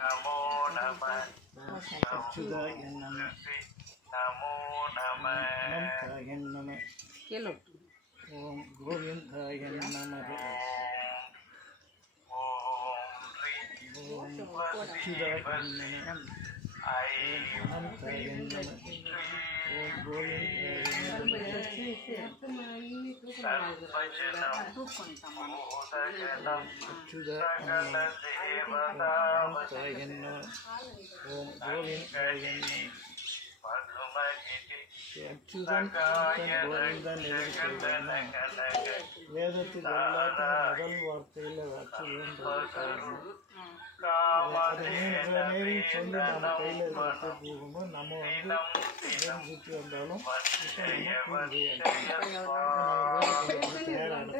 நமோ நம அச்சுதாய நம நமோ நம அனந்தாய நம ஓம் கோவிந்தாய நம ஓம் ஸ்ரீ ஓம் அச்சுதாய நம ஓம் அனந்தாய நம ஓம் கோவிந்தாய நம சர்வஜனம் பூதஜனம் அச்சுதாய சகல நம தேவதாவதி அனந்தாய நம ஓம் கோவிந்தாய நம பதுமகிதி அச்சுதன் கோவிந்தன் எதுக்கு சொல்றேன்னா வேதத்துக்கு எல்லாத்தையும் முதல் வார்த்தையில் அச்சுதன்றது காரணம். அது மூன்று நேரம் சொல்லி நம்ம கையில் இருக்கிற போகும்போது நம்ம சுற்றி வந்தாலும் இப்போ நம்ம தயாரான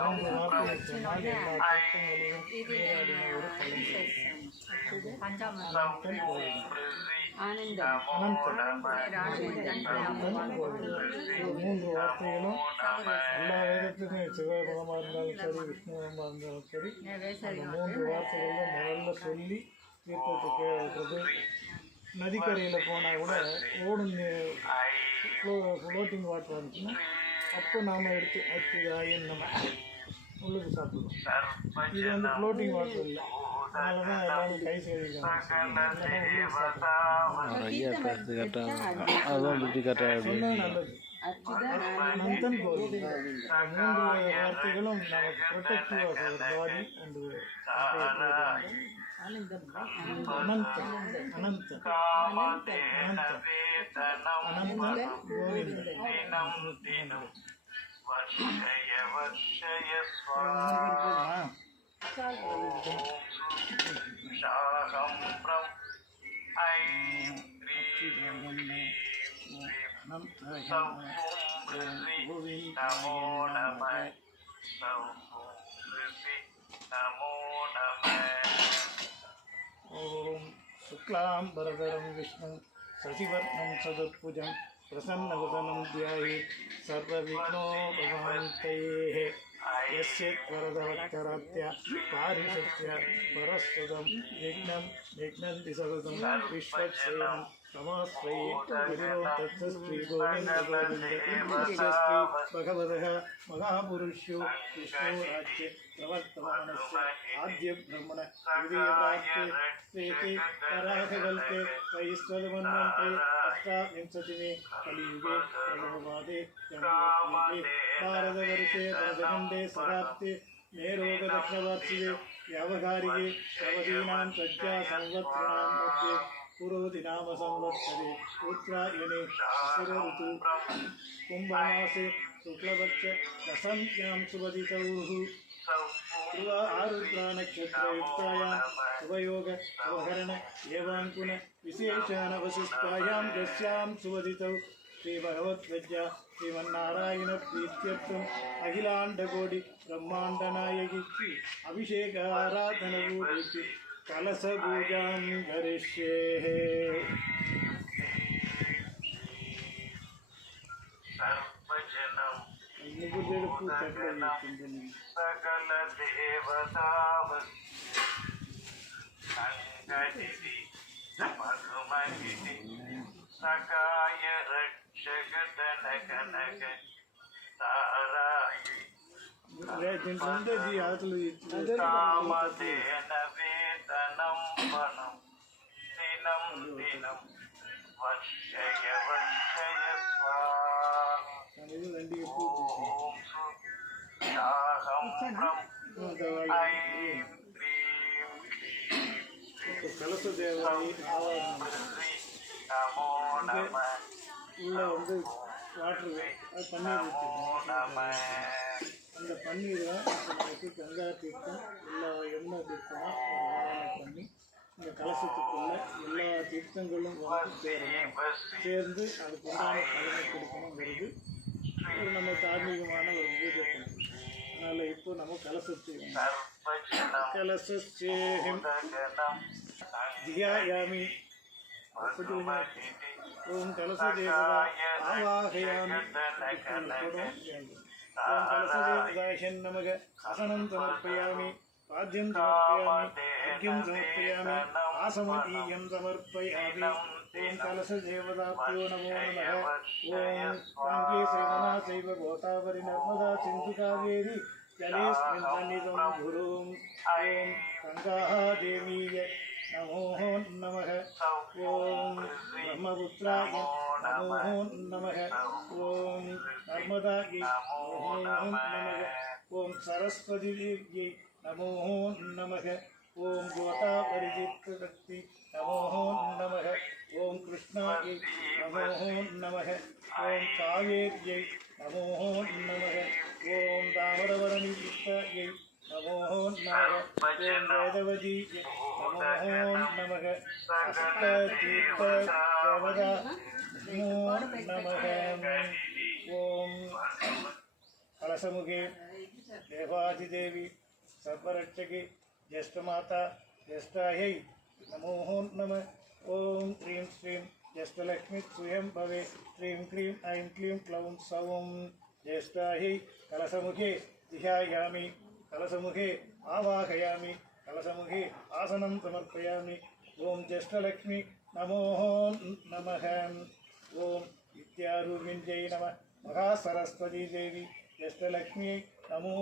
மூன்று வார்த்தையை சொன்னால் எல்லா சட்டங்களையும் போராடின ஒரு பலன் மூன்று வார்த்தைகளும் எல்லா வேதத்துக்கும் சிவபதமாக இருந்தாலும் சரி விஷ்ணுபதமாக இருந்தாலும் சரி அந்த மூன்று வார்த்தைகளும் முதல்ல சொல்லி தீர்த்தத்துக்கு இருக்கிறது. நதிக்கரையில் போனால் கூட ஓடும் ஃப்ளோட்டிங் வாட்டர் இருந்துச்சுன்னா அப்போ நாம் எடுத்து அச்சுதாயன் நம்ம உள்ளுக்கு சாப்பிடுவோம். இது வந்து ஃப்ளோட்டிங் வாட்டர் இல்லை, அதனால தான் எல்லாரும் கை செய்திருக்காங்க. நல்லது. நந்தன் கோவில் மூன்று வார்த்தைகளும் நமக்கு ப்ரொடெக்டிவ் ஆஃப் பாடி அண்ட் அனந்த அனந்த அனந்தன் கோவிந்தன் वर्षय वर्षय स्वाहा शाहं प्रं ऐं क्रीं सौं ऋषि नमो नमः सौं ऋषि नमो नमः ओम शुक्लां वरदरं विष्णुं शशिवर्णं चतुर्भुजं प्रसन्नवदनं ध्यायेत् सर्वविघ्नोपशान्तये यस्य वरदवक्त्रस्य पारिषस्य परस्वदं विघ्नं विघ्नन्ति सततं विश्वक्सेनं नमस्ते गुरुं तत्स्री गोविन्द भगवतः महापुरुषो विष्णुराज्ये प्रवर्तमानस्य आद्य ब्रह्मण विजयप्राप्ते पराकल्पे वैश्वमन्वन्ते अष्टाविंशतिमे कलियुगे प्रणववादे भारतवर्षे भरतखण्डे शताब्दे मेरोगदक्षिणवार्षिके व्यावहारिके नवदीनां प्रज्ञा संवत्सराणां मध्ये पुरोधिनाम संवत्सरे उत्तरायणे शिशिरऋतु कुम्भमासे शुक्लपक्ष दशम्यां शुभतिथौः आरुद्रा नक्षत्रयुक्तायां शुभयोग शुभकरण एवाङ्कुन विशेषानवशिष्टायां दस्यां शुभतिथौ श्रीभगवद्विद्या श्रीमन्नारायण प्रीत्यर्थम् अखिलाण्डकोटि ब्रह्माण्डनायकी अभिषेक आराधनरूपेति कलशपूजां करिष्ये सर्वजनं सकल देवतावति संगतिथि मधुमहिति सकाय रक्षक धनकनक तारायि कामधेन वेतनं वनं दिनं दिनं वर्षय वर्षय स्वाहा शाहं प्रं ऐं क्रीं कलश देवाई नमो नमः உள்ள வந்து வாட்டர் அது பன்னீர் नमः அந்த பன்னீர் தான் நமக்கு கங்கா தீர்த்தம் எல்லா எண்ணெய் தீர்த்தமாக பண்ணி இந்த கலசத்துக்குள்ள எல்லா தீர்த்தங்களும் வந்து சேரணும், சேர்ந்து அதுக்கு உண்டான பலனை கொடுக்கணுங்கிறது ஒரு நம்ம தார்மீகமான ஒரு பூஜை பண்ணணும். அதனால் இப்போ நம்ம கலசத்தை கலசேகம் தியாயாமி ஓம் கலச தேவதா ஆவாகயாமி வேண்டும். ஓம் கலச தேவதாயன் நமக அசனம் சமர்ப்பயாமி पाद्यं समर्पयामि अर्घ्यं समर्पयामि आसमनीयं समर्पयामि ओं कलशदेवताभ्यो नमो नमः ओं गंगे सैव गोदावरी नर्मदा सिंधु कावेरी जलेस्मिन् सन्निधं गुरुं ओं गंगा देवीय नमो नमः ओं ब्रह्मपुत्राय नमो नमः ओं नर्मदायै नमो नमः ओं सरस्वती देव्यै नमो नमः ओं गोदावरीतीर्थशक्ति नमो नमः ओं कृष्णायै नमो नमः ओं कावेर्यै नमो नमः ओं ताम्रवर्णयुक्तायै नमो नमः ओं वेदवतीयै नमो नमः अष्टतीर्थदेवता नमो नमः ओं कलशमुखे देवादिदेवी सर्वरक्षकी ज्येष्ठमाता ज्येष्ठायै नमो नमः ओं क्रीं श्रीं ज्येष्ठलक्ष्मी स्वयं भवे श्रीं क्रीं ऐं क्लीं क्लौं सौं ज्येष्ठायै कलशमुखे ध्यायामि कलशमुखे आवाहयामि कलशमुखे आसनं समर्पयामि ओं ज्येष्ठलक्ष्मी नमो नमः ओं विद्यारूपिण्यै नमः महासरस्वती देवी ज्येष्ठलक्ष्म्यै नमो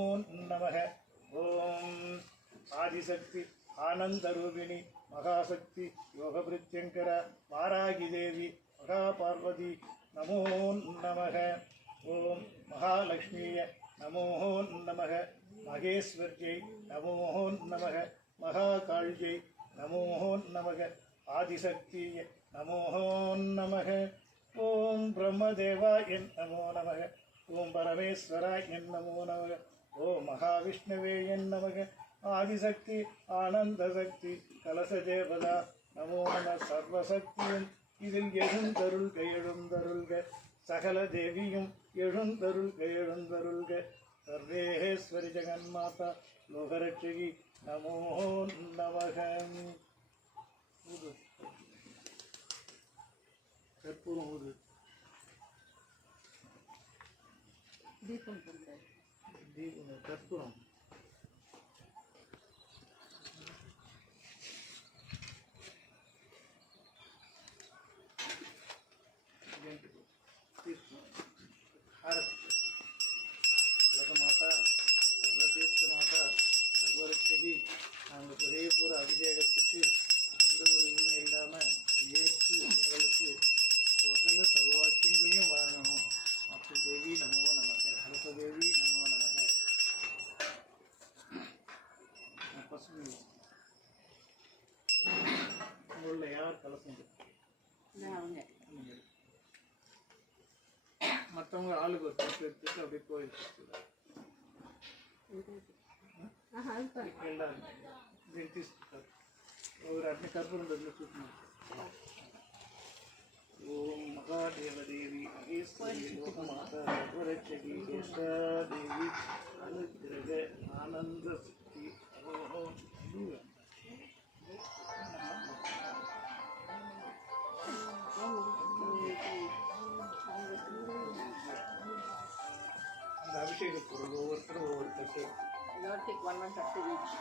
नमः ओं आदिशक्ति आनंदरूपिणी महाशक्ति योगभृत्यंकर वारागी देवी महापार्वती नमो नमः ओं महालक्ष्मीय नमो नमः महेश्वर्यै नमो नमः महाकाल्यै नमो नमः आदिशक्तिय नमो नमः ओं ब्रह्मदेवाय नमो नमः ओं परमेश्वराय नमो नमः ओं महाविष्णवे नमः आदिशक्ति आनंदशक्ति कलशदेवता नमो नमः सर्वशक्तिயும் இதில் எழுந்தருள்க சகல தேவியும் எழுந்தருள்க सर्वेश्वरी जगन्माता लोकरक्षकी नमो नमः कर्पूरम दीपम कर्पूरम माता सर्वतीर्थ माता सर्वरक्षकी நாங்கள் ஒரே பூரா அபிஷேகத்துக்கு எந்த ஒரு இதுவும் இல்லாமல் ஏற்று எங்களுக்கு சகல சௌவாக்கியங்களையும் வாழணும். மற்ற தேவி நமோ நமக கலச தேவி நமோ நமக பசுமை உங்களில் யார் கலசம் மற்றவங்க ஆளுக்கு ஒரு கலசம் எடுத்துட்டு அப்படியே கோயில் எல்லாரும் ஒரு அட்னி கற்பூரம் சுற்றணும். ஓம் மகாதேவதேவி மகேஸ்வரி லோகமாதா சர்வரட்சகி கேஷ்டாதேவி அனுகிரக ஆனந்த சக்தி அரோகம் அந்த அபிஷேக பொருள் ஒவ்வொருத்தரும் ஒவ்வொரு தட்டு. Lord, take one tatu each.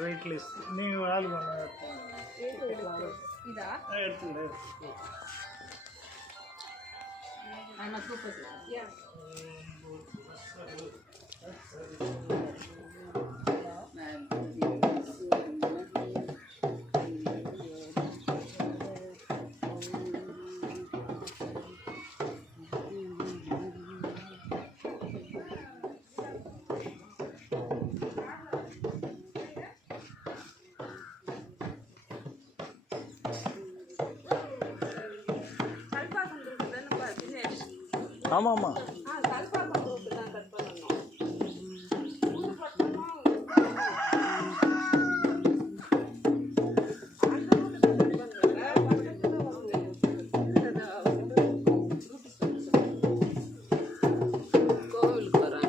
Right list நீங்கள் ஆள் பண்ண இதா எடுத்துல I'm a super. Yeah. ஆமாம் ஆமாம்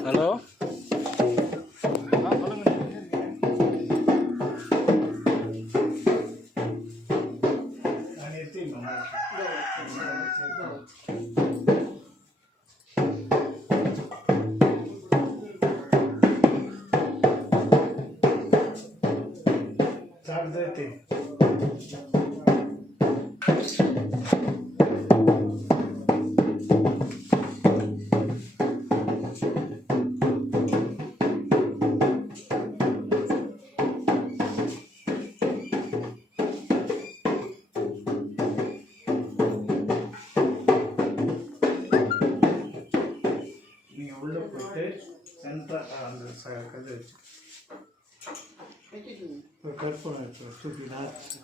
ஹலோ காயத்ரி நீங்கள் உள்ளே போட்டு சென்டராக அந்த கதை வச்சு What did you do? ஒரு கற்பனை வச்சு தூக்கி நாச்சு